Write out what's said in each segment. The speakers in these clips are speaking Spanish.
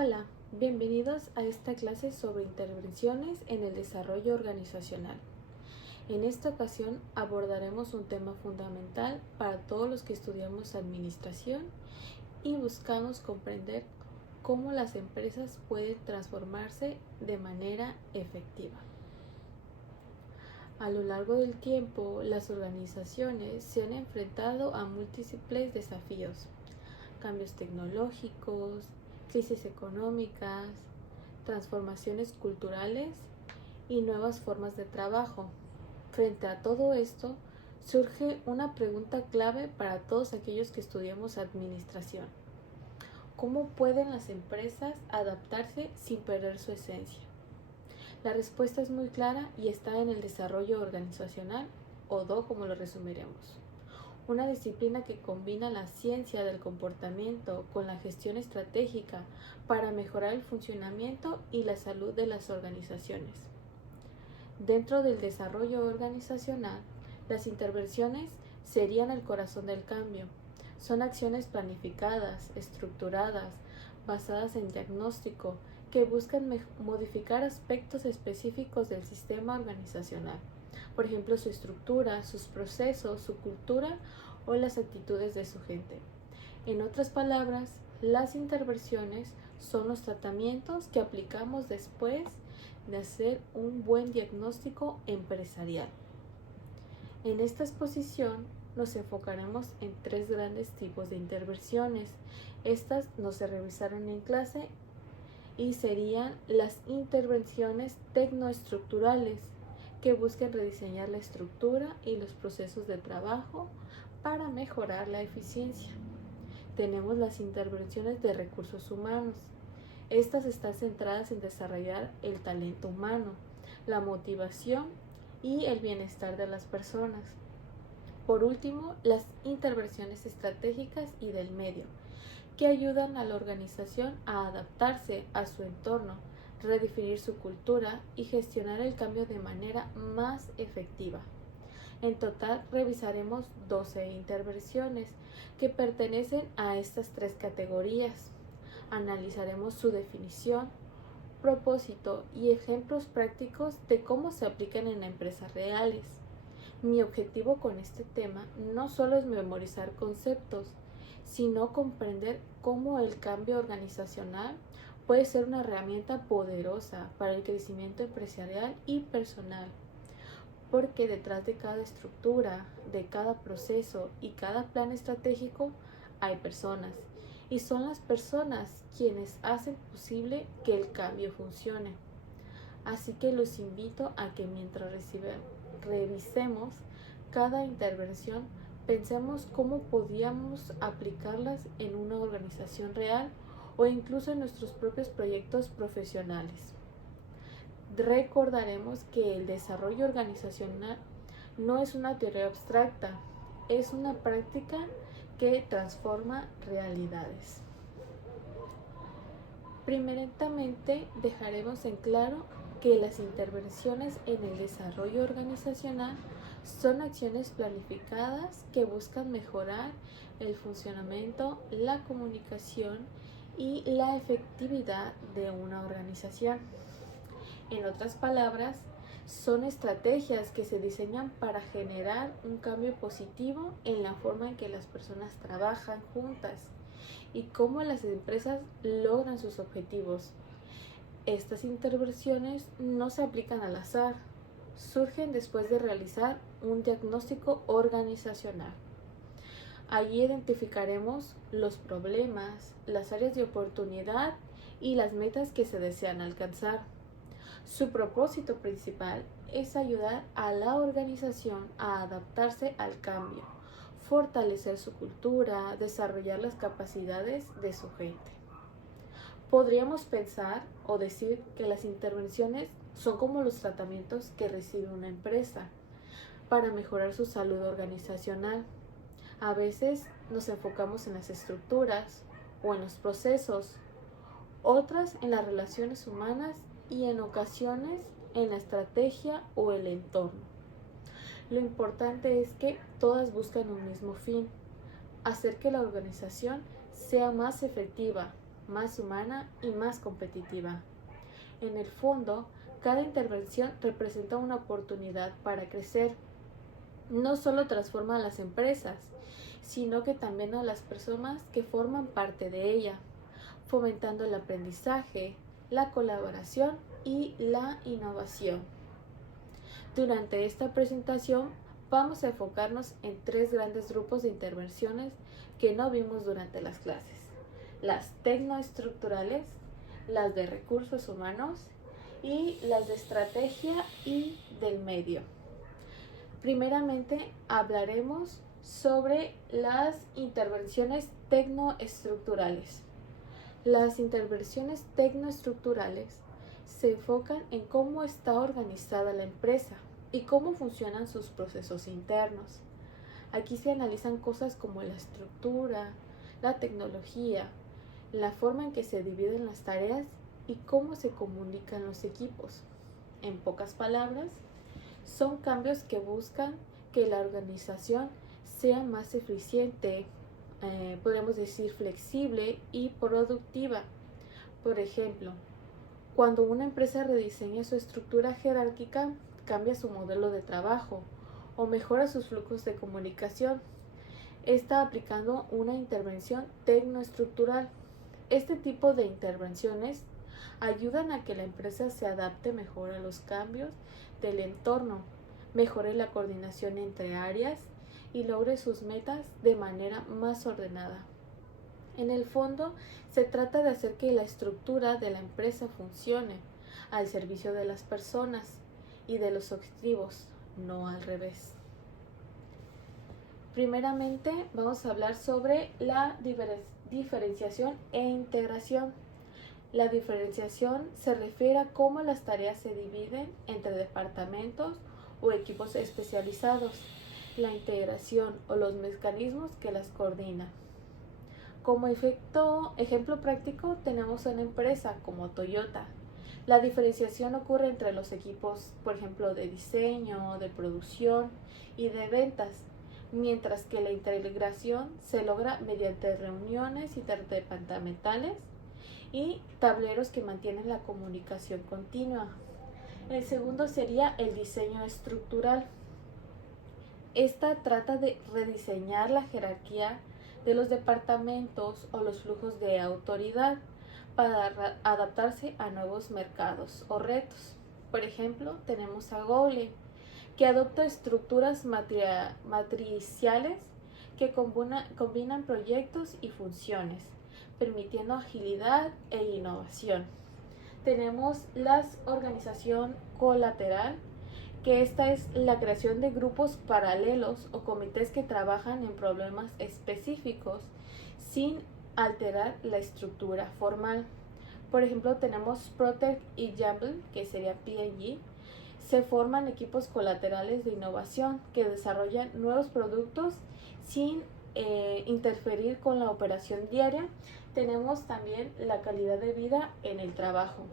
Hola, bienvenidos a esta clase sobre intervenciones en el desarrollo organizacional. En esta ocasión abordaremos un tema fundamental para todos los que estudiamos administración y buscamos comprender cómo las empresas pueden transformarse de manera efectiva. A lo largo del tiempo, las organizaciones se han enfrentado a múltiples desafíos: cambios tecnológicos, crisis económicas, transformaciones culturales y nuevas formas de trabajo. Frente a todo esto, surge una pregunta clave para todos aquellos que estudiamos administración: ¿cómo pueden las empresas adaptarse sin perder su esencia? La respuesta es muy clara y está en el desarrollo organizacional, o DO como lo resumiremos. Una disciplina que combina la ciencia del comportamiento con la gestión estratégica para mejorar el funcionamiento y la salud de las organizaciones. Dentro del desarrollo organizacional, las intervenciones serían el corazón del cambio. Son acciones planificadas, estructuradas, basadas en diagnóstico, que buscan modificar aspectos específicos del sistema organizacional. Por ejemplo, su estructura, sus procesos, su cultura o las actitudes de su gente. En otras palabras, las intervenciones son los tratamientos que aplicamos después de hacer un buen diagnóstico empresarial. En esta exposición nos enfocaremos en tres grandes tipos de intervenciones. Estas no se revisaron en clase y serían las intervenciones tecnoestructurales, que busquen rediseñar la estructura y los procesos de trabajo para mejorar la eficiencia. Tenemos las intervenciones de recursos humanos. Estas están centradas en desarrollar el talento humano, la motivación y el bienestar de las personas. Por último, las intervenciones estratégicas y del medio, que ayudan a la organización a adaptarse a su entorno, redefinir su cultura y gestionar el cambio de manera más efectiva. En total revisaremos 12 intervenciones que pertenecen a estas tres categorías. Analizaremos su definición, propósito y ejemplos prácticos de cómo se aplican en empresas reales. Mi objetivo con este tema no solo es memorizar conceptos, sino comprender cómo el cambio organizacional puede ser una herramienta poderosa para el crecimiento empresarial y personal, porque detrás de cada estructura, de cada proceso y cada plan estratégico hay personas, y son las personas quienes hacen posible que el cambio funcione. Así que los invito a que mientras revisemos cada intervención, pensemos cómo podíamos aplicarlas en una organización real o incluso en nuestros propios proyectos profesionales. Recordaremos que el desarrollo organizacional no es una teoría abstracta, es una práctica que transforma realidades. Primeramente, dejaremos en claro que las intervenciones en el desarrollo organizacional son acciones planificadas que buscan mejorar el funcionamiento, la comunicación y la efectividad de una organización. En otras palabras, son estrategias que se diseñan para generar un cambio positivo en la forma en que las personas trabajan juntas y cómo las empresas logran sus objetivos. Estas intervenciones no se aplican al azar, surgen después de realizar un diagnóstico organizacional. Allí identificaremos los problemas, las áreas de oportunidad y las metas que se desean alcanzar. Su propósito principal es ayudar a la organización a adaptarse al cambio, fortalecer su cultura, desarrollar las capacidades de su gente. Podríamos pensar o decir que las intervenciones son como los tratamientos que recibe una empresa para mejorar su salud organizacional. A veces nos enfocamos en las estructuras o en los procesos, otras en las relaciones humanas y en ocasiones en la estrategia o el entorno. Lo importante es que todas buscan un mismo fin: hacer que la organización sea más efectiva, más humana y más competitiva. En el fondo, cada intervención representa una oportunidad para crecer. No solo transforma a las empresas, sino que también a las personas que forman parte de ella, fomentando el aprendizaje, la colaboración y la innovación. Durante esta presentación vamos a enfocarnos en tres grandes grupos de intervenciones que no vimos durante las clases: las tecnoestructurales, las de recursos humanos y las de estrategia y del medio. Primeramente hablaremos sobre las intervenciones tecnoestructurales. Las intervenciones tecnoestructurales se enfocan en cómo está organizada la empresa y cómo funcionan sus procesos internos. Aquí se analizan cosas como la estructura, la tecnología, la forma en que se dividen las tareas y cómo se comunican los equipos. En pocas palabras, son cambios que buscan que la organización sea más eficiente, podemos decir flexible y productiva. Por ejemplo, cuando una empresa rediseña su estructura jerárquica, cambia su modelo de trabajo o mejora sus flujos de comunicación, está aplicando una intervención tecnoestructural. Este tipo de intervenciones ayudan a que la empresa se adapte mejor a los cambios del entorno, mejore la coordinación entre áreas y logre sus metas de manera más ordenada. En el fondo, se trata de hacer que la estructura de la empresa funcione al servicio de las personas y de los objetivos, no al revés. Primeramente, vamos a hablar sobre la diferenciación e integración. La diferenciación se refiere a cómo las tareas se dividen entre departamentos o equipos especializados, la integración o los mecanismos que las coordinan. Como ejemplo práctico tenemos una empresa como Toyota. La diferenciación ocurre entre los equipos, por ejemplo, de diseño, de producción y de ventas, mientras que la integración se logra mediante reuniones interdepartamentales y tableros que mantienen la comunicación continua. El segundo sería el diseño estructural. Esta trata de rediseñar la jerarquía de los departamentos o los flujos de autoridad para adaptarse a nuevos mercados o retos. Por ejemplo, tenemos a Google, que adopta estructuras matriciales que combinan proyectos y funciones, permitiendo agilidad e innovación. Tenemos la organización colateral, que esta es la creación de grupos paralelos o comités que trabajan en problemas específicos sin alterar la estructura formal. Por ejemplo, tenemos Procter y Gamble, que sería P&G. Se forman equipos colaterales de innovación que desarrollan nuevos productos sin interferir con la operación diaria. Tenemos también la calidad de vida en el trabajo.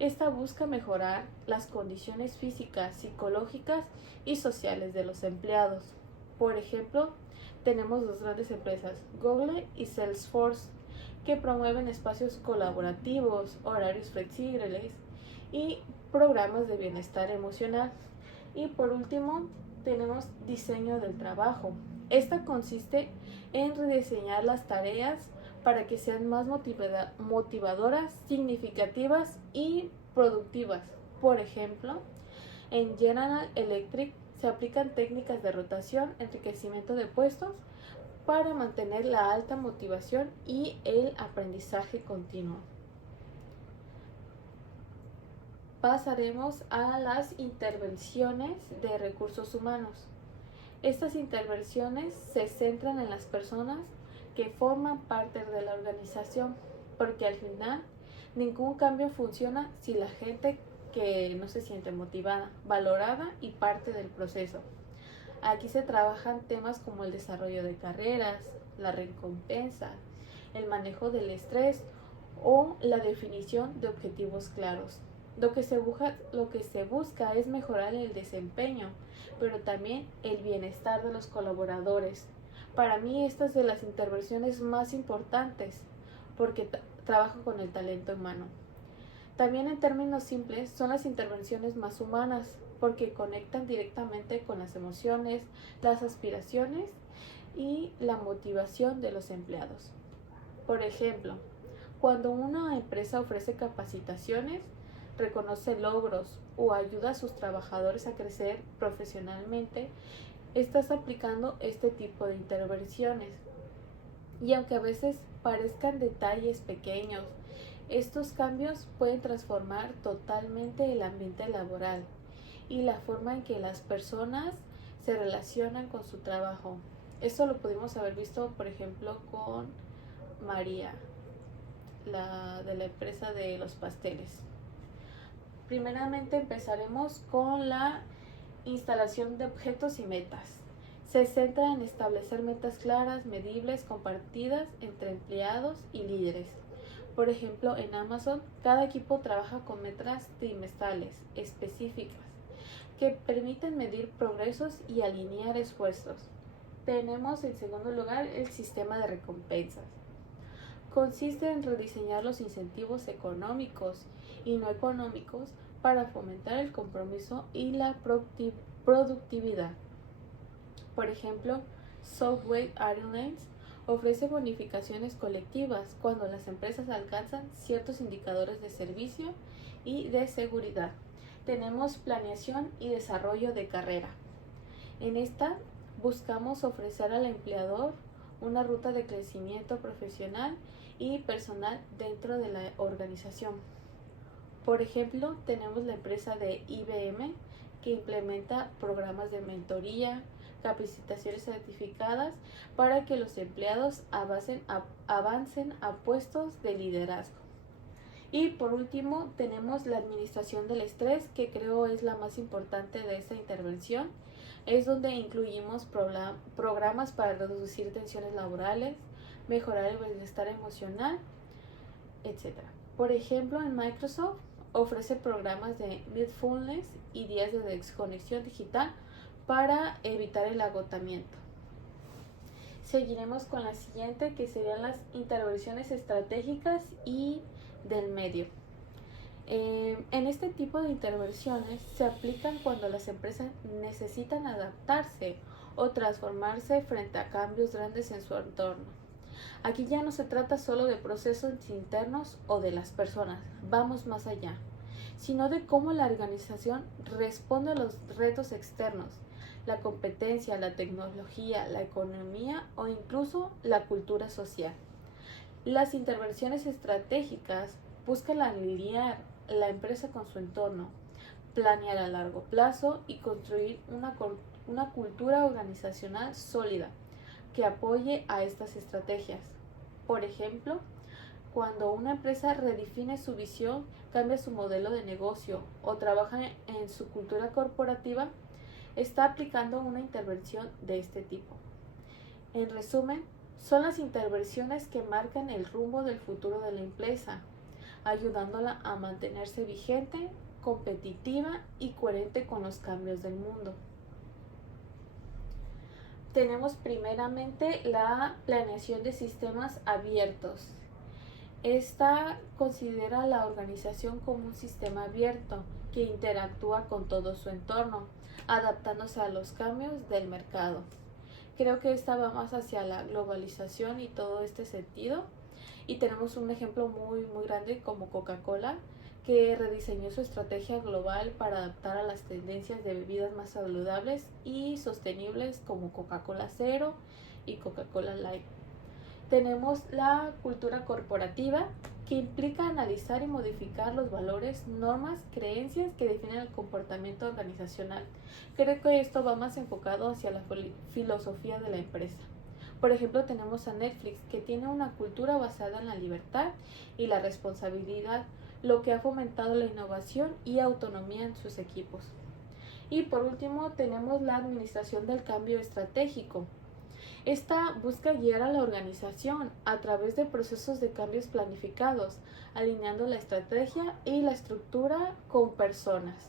Esta busca mejorar las condiciones físicas, psicológicas y sociales de los empleados. Por ejemplo, tenemos dos grandes empresas, Google y Salesforce, que promueven espacios colaborativos, horarios flexibles y programas de bienestar emocional. Y por último, tenemos diseño del trabajo. Esta consiste en rediseñar las tareas para que sean más motivadoras, significativas y productivas. Por ejemplo, en General Electric se aplican técnicas de rotación, enriquecimiento de puestos para mantener la alta motivación y el aprendizaje continuo. Pasaremos a las intervenciones de recursos humanos. Estas intervenciones se centran en las personas que forman parte de la organización, porque al final ningún cambio funciona si la gente que no se siente motivada, valorada y parte del proceso. Aquí se trabajan temas como el desarrollo de carreras, la recompensa, el manejo del estrés o la definición de objetivos claros. Lo que se busca es mejorar el desempeño, pero también el bienestar de los colaboradores. Para mí esta es de las intervenciones más importantes, porque trabaja con el talento humano. También en términos simples son las intervenciones más humanas, porque conectan directamente con las emociones, las aspiraciones y la motivación de los empleados. Por ejemplo, cuando una empresa ofrece capacitaciones, reconoce logros o ayuda a sus trabajadores a crecer profesionalmente, estás aplicando este tipo de intervenciones. Y aunque a veces parezcan detalles pequeños, estos cambios pueden transformar totalmente el ambiente laboral y la forma en que las personas se relacionan con su trabajo. Esto lo pudimos haber visto, por ejemplo, con María, la de la empresa de los pasteles. Primeramente empezaremos con la instalación de objetos y metas. Se centra en establecer metas claras, medibles, compartidas entre empleados y líderes. Por ejemplo, en Amazon, cada equipo trabaja con metas trimestrales específicas que permiten medir progresos y alinear esfuerzos. Tenemos en segundo lugar el sistema de recompensas. Consiste en rediseñar los incentivos económicos y no económicos para fomentar el compromiso y la productividad. Por ejemplo, Southwest Airlines ofrece bonificaciones colectivas cuando las empresas alcanzan ciertos indicadores de servicio y de seguridad. Tenemos planeación y desarrollo de carrera. En esta buscamos ofrecer al empleador una ruta de crecimiento profesional y personal dentro de la organización. Por ejemplo, tenemos la empresa de IBM que implementa programas de mentoría, capacitaciones certificadas para que los empleados avancen a puestos de liderazgo. Y por último, tenemos la administración del estrés, que creo es la más importante de esta intervención. Es donde incluimos programas para reducir tensiones laborales, mejorar el bienestar emocional, etc. Por ejemplo, en Microsoft ofrece programas de mindfulness y días de desconexión digital para evitar el agotamiento. Seguiremos con la siguiente, que serían las intervenciones estratégicas y del medio. En este tipo de intervenciones se aplican cuando las empresas necesitan adaptarse o transformarse frente a cambios grandes en su entorno. Aquí ya no se trata solo de procesos internos o de las personas, vamos más allá, sino de cómo la organización responde a los retos externos, la competencia, la tecnología, la economía o incluso la cultura social. Las intervenciones estratégicas buscan alinear la empresa con su entorno, planear a largo plazo y construir una cultura organizacional sólida que apoye a estas estrategias. Por ejemplo, cuando una empresa redefine su visión, cambia su modelo de negocio o trabaja en su cultura corporativa, está aplicando una intervención de este tipo. En resumen, son las intervenciones que marcan el rumbo del futuro de la empresa, ayudándola a mantenerse vigente, competitiva y coherente con los cambios del mundo. Tenemos primeramente la planeación de sistemas abiertos. Esta considera la organización como un sistema abierto que interactúa con todo su entorno, adaptándose a los cambios del mercado. Creo que esta va más hacia la globalización y todo este sentido. Y tenemos un ejemplo muy grande como Coca-Cola, que rediseñó su estrategia global para adaptar a las tendencias de bebidas más saludables y sostenibles como Coca-Cola Cero y Coca-Cola Light. Tenemos la cultura corporativa, que implica analizar y modificar los valores, normas, creencias que definen el comportamiento organizacional. Creo que esto va más enfocado hacia la filosofía de la empresa. Por ejemplo, tenemos a Netflix, que tiene una cultura basada en la libertad y la responsabilidad, lo que ha fomentado la innovación y autonomía en sus equipos. Y por último, tenemos la administración del cambio estratégico. Esta busca guiar a la organización a través de procesos de cambios planificados, alineando la estrategia y la estructura con personas.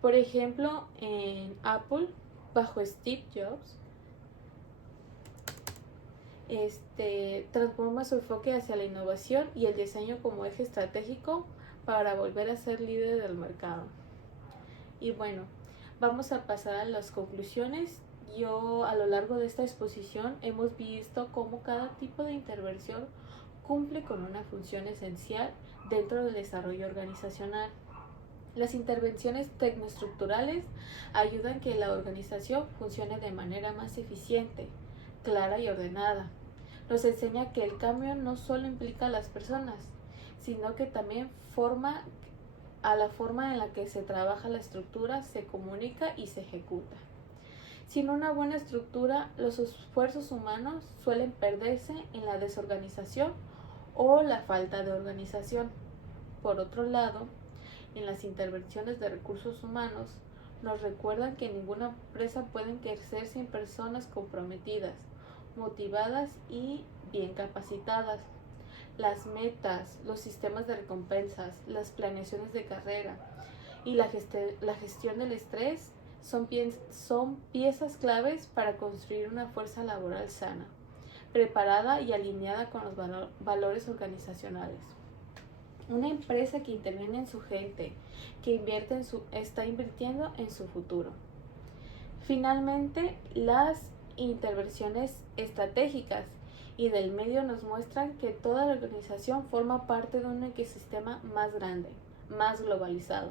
Por ejemplo, en Apple, bajo Steve Jobs, transforma su enfoque hacia la innovación y el diseño como eje estratégico para volver a ser líder del mercado. Y bueno, vamos a pasar a las conclusiones. A lo largo de esta exposición hemos visto cómo cada tipo de intervención cumple con una función esencial dentro del desarrollo organizacional. Las intervenciones tecnoestructurales ayudan a que la organización funcione de manera más eficiente, clara y ordenada. Nos enseña que el cambio no solo implica a las personas, sino que también forma a la forma en la que se trabaja la estructura, se comunica y se ejecuta. Sin una buena estructura, los esfuerzos humanos suelen perderse en la desorganización o la falta de organización. Por otro lado, en las intervenciones de recursos humanos, nos recuerdan que ninguna empresa puede crecer sin personas comprometidas, motivadas y bien capacitadas. Las metas, los sistemas de recompensas, las planeaciones de carrera y la gestión del estrés son piezas claves para construir una fuerza laboral sana, preparada y alineada con los valores organizacionales. Una empresa que interviene en su gente, que está invirtiendo en su futuro. Finalmente, las intervenciones estratégicas y del medio nos muestran que toda la organización forma parte de un ecosistema más grande, más globalizado.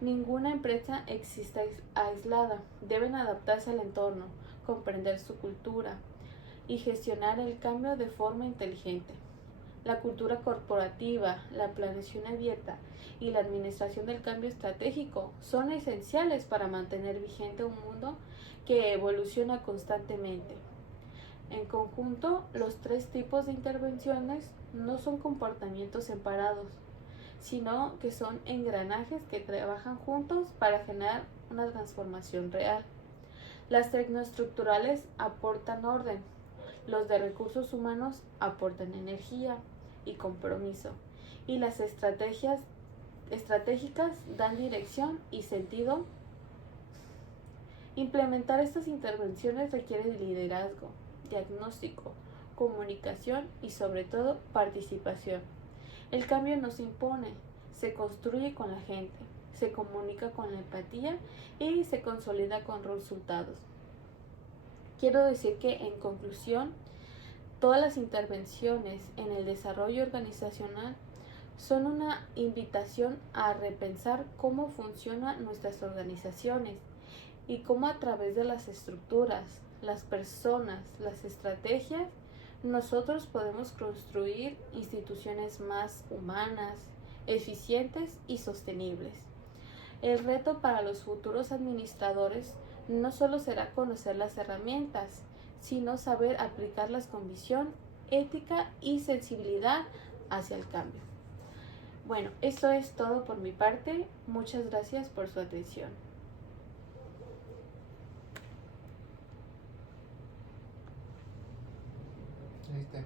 Ninguna empresa existe aislada, deben adaptarse al entorno, comprender su cultura y gestionar el cambio de forma inteligente. La cultura corporativa, la planeación abierta y la administración del cambio estratégico son esenciales para mantener vigente un mundo que evoluciona constantemente. En conjunto, los tres tipos de intervenciones no son comportamientos separados, sino que son engranajes que trabajan juntos para generar una transformación real. Las tecnoestructurales aportan orden, los de recursos humanos aportan energía y compromiso, y las estratégicas dan dirección y sentido. Implementar estas intervenciones requiere de liderazgo, diagnóstico, comunicación y sobre todo participación. El cambio no se impone, se construye con la gente, se comunica con la empatía y se consolida con resultados. Quiero decir que, en conclusión, todas las intervenciones en el desarrollo organizacional son una invitación a repensar cómo funcionan nuestras organizaciones y cómo, a través de las estructuras, las personas, las estrategias, nosotros podemos construir instituciones más humanas, eficientes y sostenibles. El reto para los futuros administradores no solo será conocer las herramientas, sino saber aplicarlas con visión, ética y sensibilidad hacia el cambio. Bueno, esto es todo por mi parte. Muchas gracias por su atención. Ahí está.